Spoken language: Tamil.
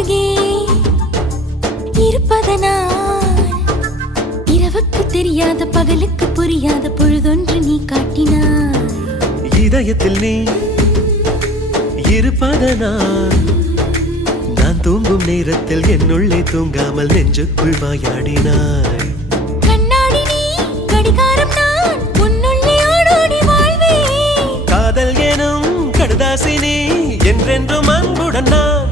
அருகே இருப்பதனால் இரவுக்கு தெரியாத பகலுக்கு புரியாத பொழுதொன்று நீ காட்டினாய். இதயத்தில் நீ இருப்பதனால் நான் தூங்கும் நேரத்தில் என்னுள்ளே தூங்காமல் நெஞ்சுக்குள் வாயாடினாய். கண்ணாடி நீ கடிகாரம் நான் உன்னுள்ளே ஓடோடி வாழ்வே. காதல் எனும் கடுதாசி நீ என்றென்றும் அன்புடன் நான்